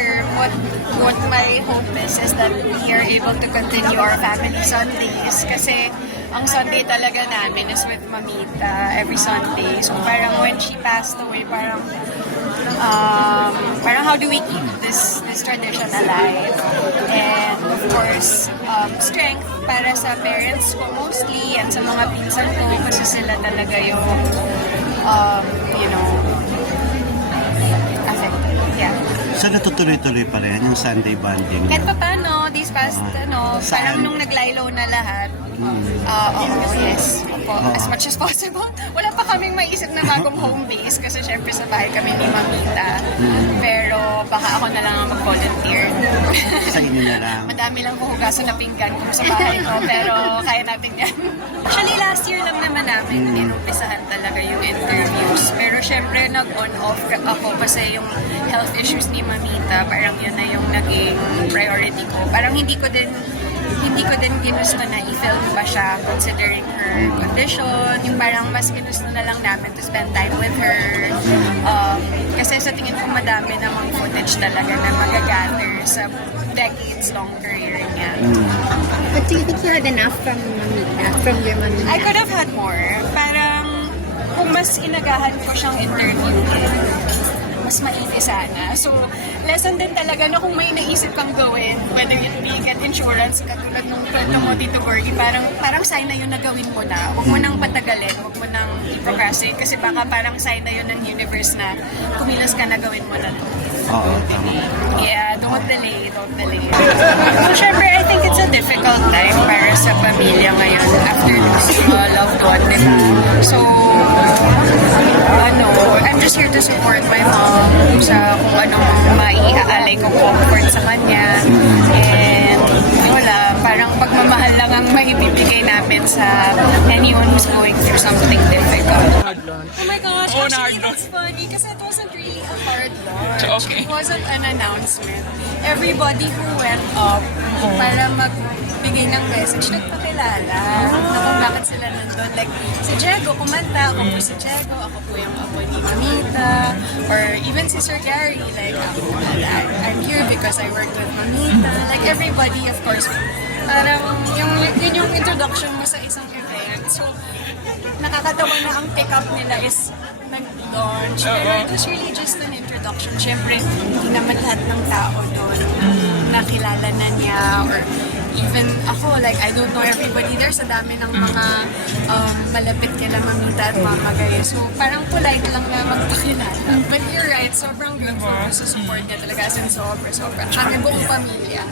year, what my hope is that we are able to continue our family Sundays. Kasi ang Sunday talaga namin is with Mamita every Sunday. So parang when she passed away, parang how do we keep this tradition alive? And of course, strength para sa parents ko mostly and sa mga pinsan ko kasi sila talaga yung affected. Yeah. So natutuloy-tuloy pa rin yung Sunday bonding. Kahit pa paano, these past, parang nung naglaylo na lahat, yes, opo, as much as possible. Wala pa kaming maisip na bagong home base kasi syempre sa bahay kami ni Mamita. Pero baka ako na lang ang mag-volunteer. Sa inyo na lang. Madami lang huhugasan na pinggan ko sa bahay ko, pero kaya natin yan. Actually, last year lang naman namin inumpisahan talaga yung interviews. Pero syempre, nag-on-off ako kasi yung health issues ni Mamita, parang yun na yung naging priority ko. Parang hindi ko din ginusto na i-film pa siya considering her condition. Yung parang mas ginusto na lang namin to spend time with her. Kasi sa tingin ko madami namang footage talaga na magagather sa decades-long career niya. But do you think you had enough from Mamita, from your Mamita? I could have had more. Parang kung mas inagahan ko siyang interview, mas maigi sana. So, lesson din talaga na kung may naisip kang gawin, whether it be get insurance, katulad nung kwento mo, Tito Gorgie, parang sign na yun na gawin mo na. Huwag mo nang patagalin, huwag mo nang i-procrastinate kasi baka parang sign na yun ng universe na kumilos ka na gawin mo na to. Oo, tama. Yeah, don't delay. So, syempre, I think it's a difficult time para sa pamilya ngayon after losing a loved one, diba? So, I'm just here to support my mom sa kung anong maiaalay ko comfort sa kanya. And wala, parang pagmamahal lang ang maibibigay namin sa anyone who's going through something difficult. Oh my gosh, actually that's funny kasi it wasn't really a hard launch. Okay. It wasn't an announcement. Everybody who went up para magbigay ng message, nagpakilala na kung bakit sila nandun. Like, si Diego kumanta, ako po si Diego, ako po yung apo ni Mamita, or even si Sir Gary, like, I'm here because I work with Mamita. Like, everybody, of course, parang yun yung introduction mo sa isang event. So, nakakatawa na ang pick-up nila is nag-launch. Pero it was really just an introduction. Siyempre, hindi naman lahat ng tao doon nakilala na niya or even ako, like, I don't know everybody there sa dami ng mga malapit kila Mamita at Mamagay. So, parang polite lang na magpakilala. But you're right, sobrang grateful ko sa support niya talaga. As in, sobra. Kami buong pamilya.